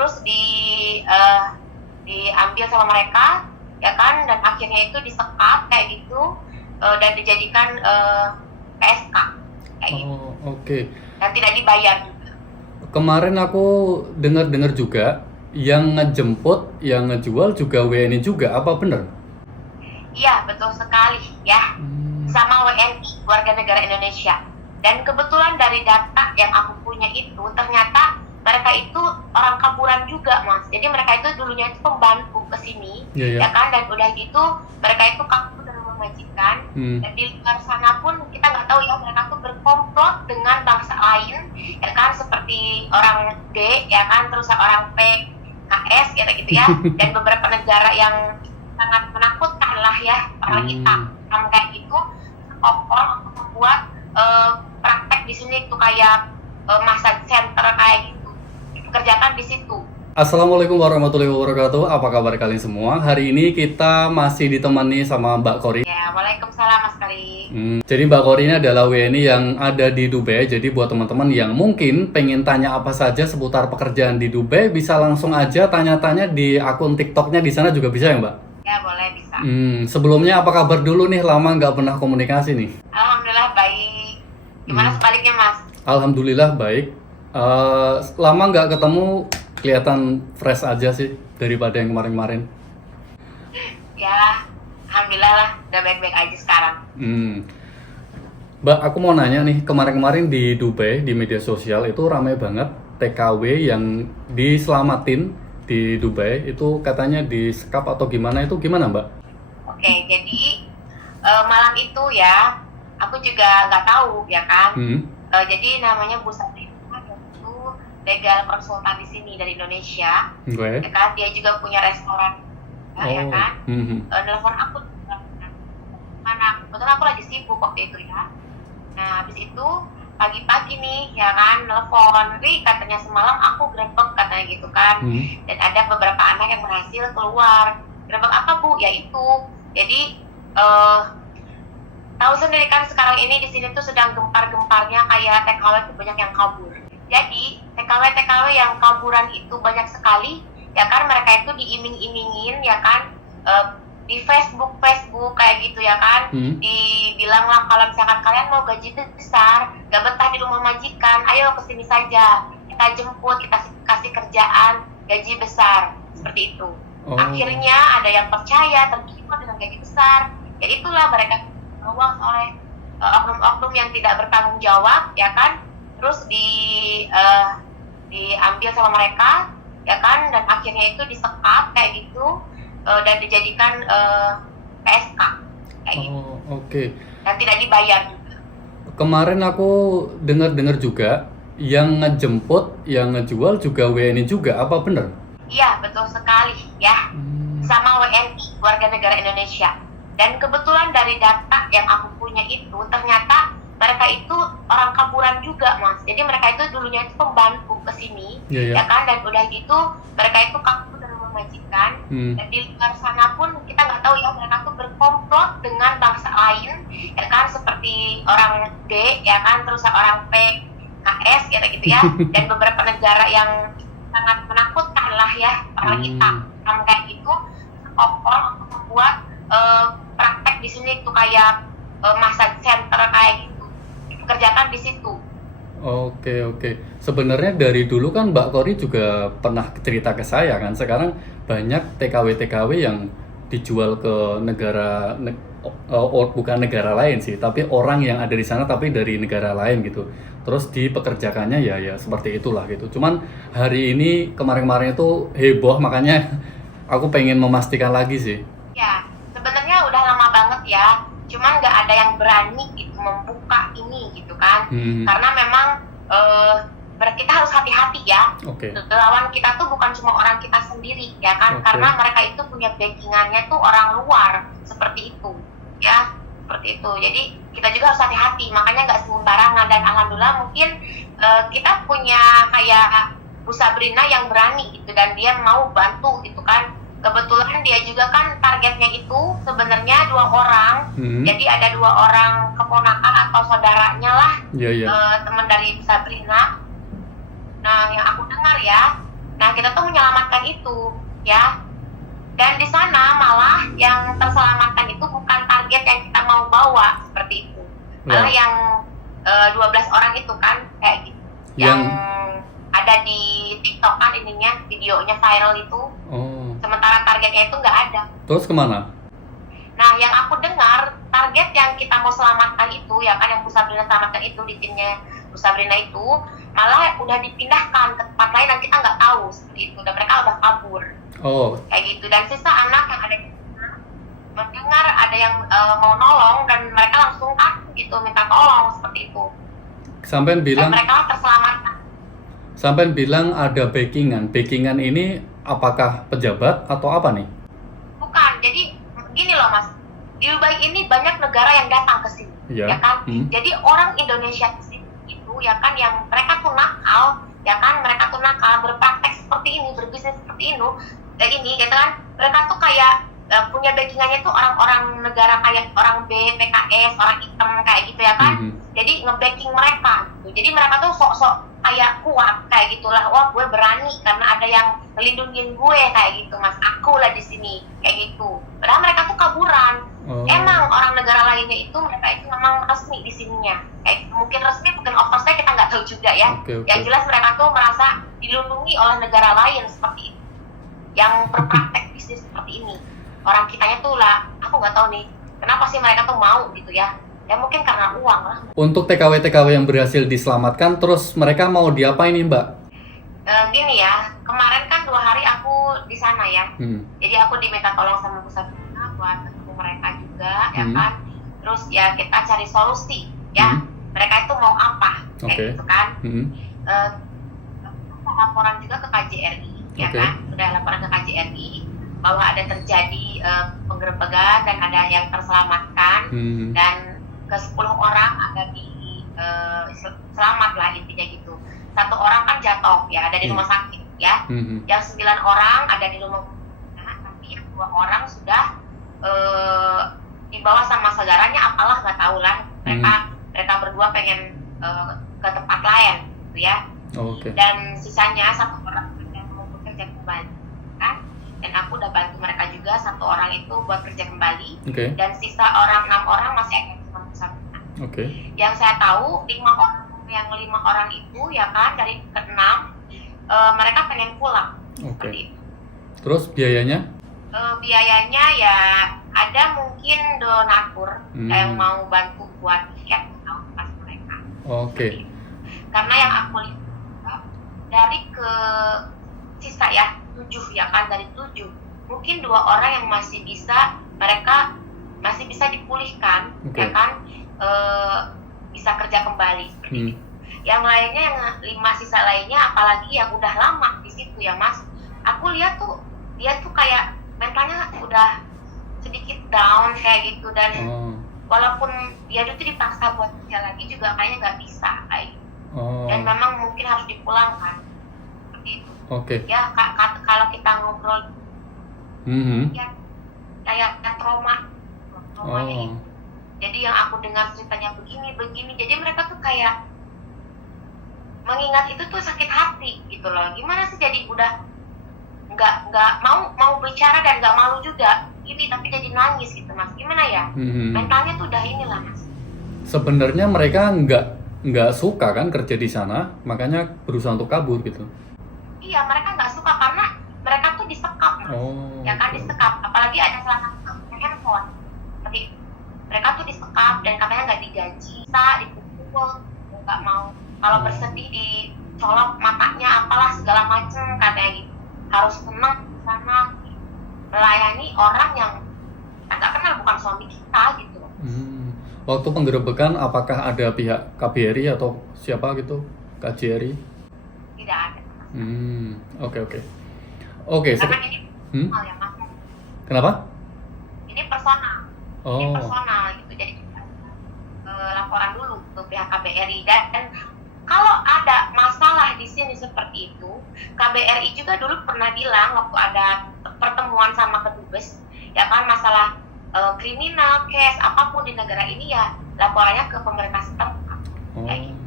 terus diambil sama mereka, ya kan, dan akhirnya itu disekap kayak gitu, dan dijadikan PSK kayak gitu, Oke. dan tidak dibayar juga. Kemarin aku dengar-dengar juga yang ngejemput, yang ngejual juga WNI juga, apa bener? Iya, betul sekali ya, sama WNI, warga negara Indonesia. Dan kebetulan dari data yang aku punya itu, ternyata mereka itu orang kaburan juga, Mas. Jadi mereka itu dulunya itu pembantu ke sini, Iya, ya. ya kan, dan udah gitu mereka itu kabur dari rumah majikan. Dan di luar sana pun kita nggak tahu ya, mereka tuh berkomplot dengan bangsa lain, ya kan, seperti orang D, ya kan, terus orang P, KS, gitu ya, dan beberapa negara yang sangat menakutkan lah ya, orang hitam kayak gitu, sekongkol untuk membuat praktek di sini itu kayak massage center kayak gitu, dikerjakan di situ. Assalamualaikum warahmatullahi wabarakatuh. Apa kabar kalian semua? Hari ini kita masih ditemani sama Mbak Kori. Ya, waalaikumsalam Mas Kali. Jadi Mbak Kori ini adalah WNI yang ada di Dubai. Jadi buat teman-teman yang mungkin pengen tanya apa saja seputar pekerjaan di Dubai, bisa langsung aja tanya-tanya di akun TikToknya, di sana juga bisa ya Mbak? Ya, boleh, bisa. Sebelumnya apa kabar dulu nih? Lama nggak pernah komunikasi nih. Alhamdulillah baik. Gimana sebaliknya, Mas? Alhamdulillah baik. Lama nggak ketemu, kelihatan fresh aja sih daripada yang kemarin-kemarin. Ya, alhamdulillah lah, udah baik-baik aja sekarang. Mbak, aku mau nanya nih, kemarin-kemarin di Dubai, di media sosial itu ramai banget TKW yang diselamatin di Dubai, itu katanya disekap atau gimana, itu gimana Mbak? Oke, jadi malam itu ya, aku juga nggak tahu ya kan. Jadi namanya Bu Sabrina, itu legal konsultan di sini dari Indonesia, Oke. ya kan. Dia juga punya restoran, ya kan. Telepon aku, mana kebetulan aku lagi sibuk waktu itu ya. Nah, habis itu pagi-pagi nih, ya kan, telepon, Ri, katanya semalam aku grebek, katanya gitu kan. Dan ada beberapa anak yang berhasil keluar. Grebek apa, Bu? Ya itu. Jadi tahu sendiri kan sekarang ini di sini tuh sedang gempar-gemparnya kayak TKW itu banyak yang kabur. Jadi TKW yang kaburan itu banyak sekali, ya kan. Mereka itu diiming-imingin, ya kan, di Facebook kayak gitu, ya kan. Dibilang lah, kalau misalkan kalian mau gaji besar, gak betah di rumah majikan, ayo kesini saja, kita jemput, kita kasih kerjaan, gaji besar, seperti itu. Akhirnya ada yang percaya, tergiur dengan gaji besar. Ya itulah, mereka dibawa oleh oknum-oknum yang tidak bertanggung jawab, ya kan. Terus diambil sama mereka, ya kan, dan akhirnya itu disekap kayak gitu, dan dijadikan PSK kayak gitu. Oke. Dan tidak dibayar juga. Kemarin aku dengar-dengar juga yang ngejemput, yang ngejual juga WNI juga, apa bener? Iya, betul sekali ya, sama WNI, warga negara Indonesia. Dan kebetulan dari data yang aku punya itu, ternyata mereka itu orang kaburan juga, Mas. Jadi mereka itu dulunya itu pembantu ke sini, ya kan, dan udah gitu mereka itu kabur dari rumah majikan. Dan di luar sana pun kita nggak tahu ya, mereka tuh berkomplot dengan bangsa lain, ya kan, seperti orang D, ya kan, terus orang P, KS, gitu ya, dan beberapa negara yang sangat menakutkan lah ya, orang hitam kayak gitu, sekongkol untuk membuat praktek di sini itu kayak massage center kayak gitu, dikerjakan di situ. Oke. Sebenarnya dari dulu kan Mbak Kori juga pernah cerita ke saya kan, sekarang banyak TKW yang dijual ke negara, bukan negara lain sih, tapi orang yang ada di sana tapi dari negara lain gitu. Terus dipekerjakannya ya seperti itulah gitu. Cuman hari ini kemarin-kemarin itu heboh, makanya aku pengen memastikan lagi sih. Ya, sebenarnya udah lama banget ya, cuman nggak ada yang berani gitu membuka ini gitu kan. Karena memang kita harus hati-hati ya. Lawan kita tuh bukan cuma orang kita sendiri, ya kan. Karena mereka itu punya backingannya tuh orang luar, seperti itu ya, seperti itu. Jadi kita juga harus hati-hati, makanya nggak sembarangan. Dan alhamdulillah mungkin kita punya kayak Bu Sabrina yang berani gitu, dan dia mau bantu gitu kan. Kebetulan dia juga kan targetnya itu sebenarnya 2 orang. Jadi ada 2 orang keponakan atau saudaranya lah, teman dari Sabrina. Nah, yang aku dengar ya, Nah, kita tuh menyelamatkan itu, ya. Dan di sana malah yang terselamatkan itu bukan target yang kita mau bawa seperti itu. Malah yang 12 orang itu kan kayak gitu. Yang ada di TikTok kan ininya, videonya viral itu. Sementara targetnya itu nggak ada. Terus kemana? Nah, yang aku dengar target yang kita mau selamatkan itu, ya kan yang Bu Sabrina selamatkan itu di timnya Bu Sabrina itu, malah udah dipindahkan ke tempat lain dan kita nggak tahu seperti itu. Dan mereka udah kabur. Kayak gitu. Dan sisa anak yang ada di sana mendengar ada yang mau nolong dan mereka langsung kan gitu minta tolong seperti itu. Sampai bilang. Dan mereka terselamatkan. Sampai bilang ada backingan. Backingan ini apakah pejabat atau apa nih? Bukan. Jadi gini loh Mas, di Dubai ini banyak negara yang datang ke sini, ya kan? Jadi orang Indonesia di sini itu, ya kan, yang mereka tuh nakal, ya kan? Mereka tuh nakal, berpraktek seperti ini, berbisnis seperti ini, gitu kan? Mereka tuh kayak punya backingannya tuh orang-orang negara kayak orang B, PKS, orang hitam kayak gitu ya kan? Jadi nge-backing mereka, gitu. Jadi mereka tuh sok-sok kayak kuat kayak gitulah. Wah, gue berani karena ada yang melindungin gue kayak gitu, Mas. Aku lah di sini kayak gitu. Padahal mereka tuh kaburan. Emang orang negara lainnya itu mereka itu memang resmi di sininya. Kayak mungkin resmi, mungkin overstay, kita nggak tahu juga ya. Yang jelas mereka tuh merasa dilindungi oleh negara lain seperti itu, yang berpraktek bisnis seperti ini. Orang kitanya tuh lah, aku nggak tahu nih kenapa sih mereka tuh mau gitu ya. Ya mungkin karena uang lah. Untuk TKW-TKW yang berhasil diselamatkan, terus mereka mau diapain nih Mbak? Gini ya, kemarin kan 2 hari aku di sana ya. Jadi aku diminta tolong sama Bu Sabrina buat ketemu mereka juga, ya kan. Terus ya kita cari solusi, ya. Mereka itu mau apa, kayak gitu kan. Laporan juga ke KJRI, ya kan. Udah laporan ke KJRI bahwa ada terjadi penggerebekan dan ada yang terselamatkan dan ke 10 orang ada di selamat lah intinya gitu. 1 orang kan jatuh ya, ada di rumah sakit ya. Yang 9 orang ada di rumah sakit, tapi yang 2 orang sudah dibawa sama saudaranya, apalah nggak tahu lah. Mereka berdua pengen ke tempat lain gitu ya. Dan sisanya 1 orang yang mau bekerja kembali kan. Dan aku udah bantu mereka juga 1 orang itu buat kerja kembali. Dan sisa 6 orang masih akan Yang saya tahu 5 orang itu ya kan dari ke-6 mereka pengen pulang. Seperti itu. Terus biayanya? Biayanya ya ada mungkin donatur yang mau bantu buat tiket pas mereka. Karena yang aku lihat dari ke sisa ya 7 ya kan, dari 7 mungkin 2 orang yang masih bisa, mereka masih bisa dipulihkan, ya kan, bisa kerja kembali seperti itu. Yang lainnya, yang 5 sisa lainnya, apalagi yang udah lama di situ ya Mas, aku lihat tuh dia tuh kayak mentalnya udah sedikit down kayak gitu. Dan walaupun dia tuh dipaksa buat kerja lagi juga kayaknya nggak bisa kayak gitu. Dan memang mungkin harus dipulangkan seperti itu. Ya kalau kita ngobrol ya kayak trauma itu. Jadi yang aku dengar ceritanya begini, jadi mereka tuh kayak mengingat itu tuh sakit hati gitu loh. Gimana sih jadi udah nggak mau bicara dan nggak malu juga ini, tapi jadi nangis gitu Mas. Gimana ya? Mentalnya tuh udah inilah Mas. Sebenarnya mereka nggak suka kan kerja di sana, makanya berusaha untuk kabur gitu. Iya, mereka nggak suka karena mereka tuh disekap Mas. Ya kan, disekap. Apalagi ada salah satu handphone seperti itu. Mereka tuh disekap dan katanya nggak digaji, bisa dipukul, nggak mau. Kalau bersedih dicolok matanya, apalah segala macem katanya gitu. Harus senang di sana melayani orang yang kita nggak kenal, bukan suami kita gitu. Waktu penggerebekan apakah ada pihak KBRI atau siapa gitu, KJRI? Tidak ada. Karena ini personal ya Mas. Kenapa? Ini personal. Ini personal gitu, jadi kita laporan dulu ke pihak KBRI. Dan kalau ada masalah di sini seperti itu, KBRI juga dulu pernah bilang waktu ada pertemuan sama kedubes, ya kan, masalah kriminal, case apapun di negara ini ya laporannya ke pemerintah setempat. Kayak gitu.